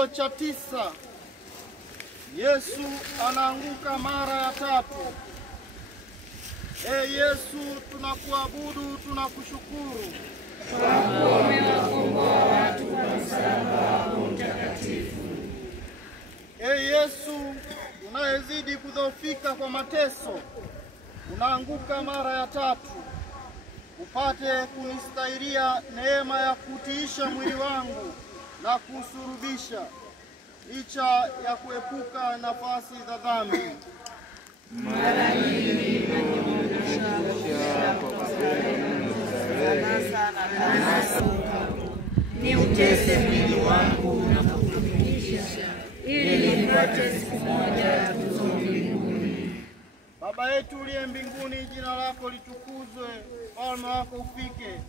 Kituo cha 9. Yesu anaanguka mara ya 3. Yesu, tunakuabudu, tunakushukuru kwa kuwa umewakomboa watu kwa msalaba wako mtakatifu. Yesu, unayezidi kudhoofika kwa mateso, unaanguka mara ya 3 upate kunistahilia neema ya kutiisha mwili wangu na kusurubisha, licha ya kuepuka nafasi za dhambi. Mara nyingi ni utese mwili wangu na kukutumikia, ili nipate siku moja tuzo mbinguni. Baba yetu uliye mbinguni, jina lako litukuzwe, ufalme wako ufike,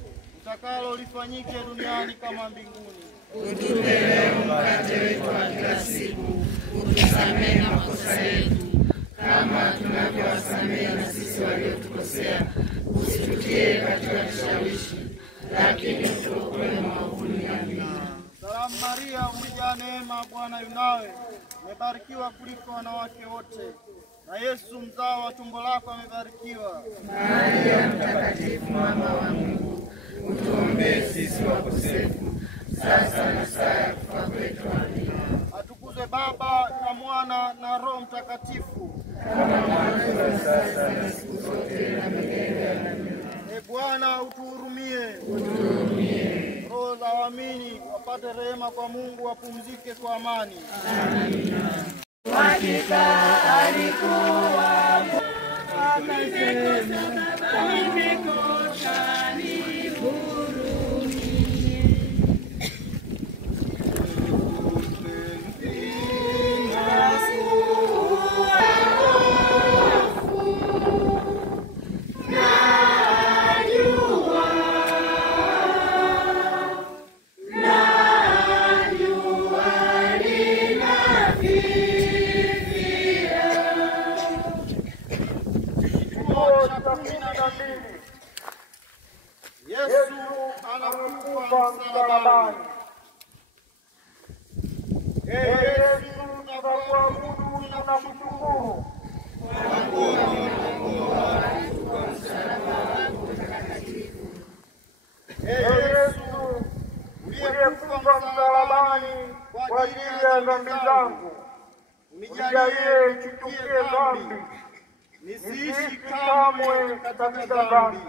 utakalo lifanyike duniani kama mbinguni. Utupe leo mkate wetu wa kila siku, utusamehe makosa yetu kama tunavyowasamehe na sisi waliotukosea, usitutie katika kishawishi, lakini utuokoe maovuni. Amina. Salamu Maria, umejaa neema, Bwana yu nawe, umebarikiwa kuliko wanawake wote, na Yesu mzao wa tumbo lako amebarikiwa. Maria mtakatifu, mama wa Mungu, utuombee sisi wakosefu, sasa na saa ya kufa kwetu. Amina. Atukuzwe Baba na Mwana na Roho Mtakatifu, kama mwanzo, sasa na siku zote na milele. Amina. Bwana utuhurumie. Utuhurumie. Roho za waamini wapate rehema kwa Mungu, wapumzike kwa amani. Amina. Hakika alikuwa akasema, nimekosa nihurumie. Yesu anakufa msalabani. Yesu, tunakuabudu, tunakushukuru kwa kuwa umewakomboa watu kwa msalaba wako mtakatifu. Yesu, uliyekufa msalabani kwa ajili ya dhambi zangu, unijalie nichukie dhambi, nisiishi kamwe katika dhambi.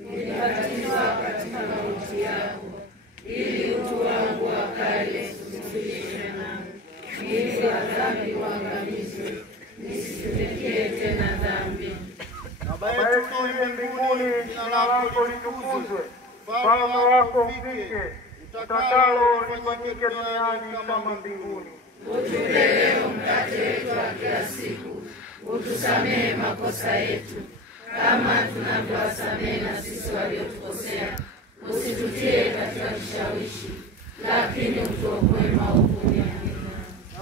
Nilibatizwa katika mauti yako, ili utu wangu wa kale usifishwe nami, ili wa dhambi uangamizwe, nisitumikie tena dhambi. Baba yetu uliye mbinguni, jina lako litukuzwe, ufalme wako ufike, utakalo lifanyike duniani kama mbinguni. Utupe leo mkate wetu wa kila siku, utusamehe makosa yetu kama tunavyowasamehe na sisi waliotukosea, usitutie katika kishawishi, lakini utuokoe maovuni.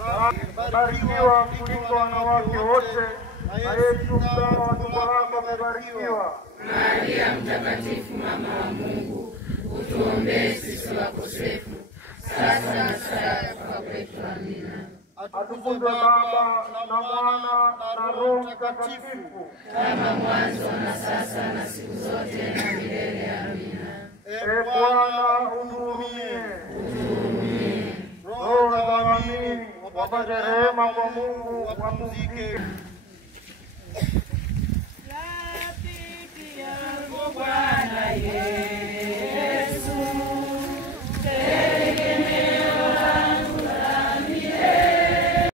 Amina. Barikiwa kuliko wanawake wote, na Yesu mzao wa tumbo lako amebarikiwa. Maria mtakatifu, mama wa Mungu, utuombee sisi wakosefu, sasa na saa ya kufa kwetu. Amina. Atukuzwe Baba na Mwana na Roho Mtakatifu, kama mwanzo na sasa na siku zote na milele. Amina. Bwana uhurumie. Roho za waamini wapate rehema kwa Mungu, wapumzike.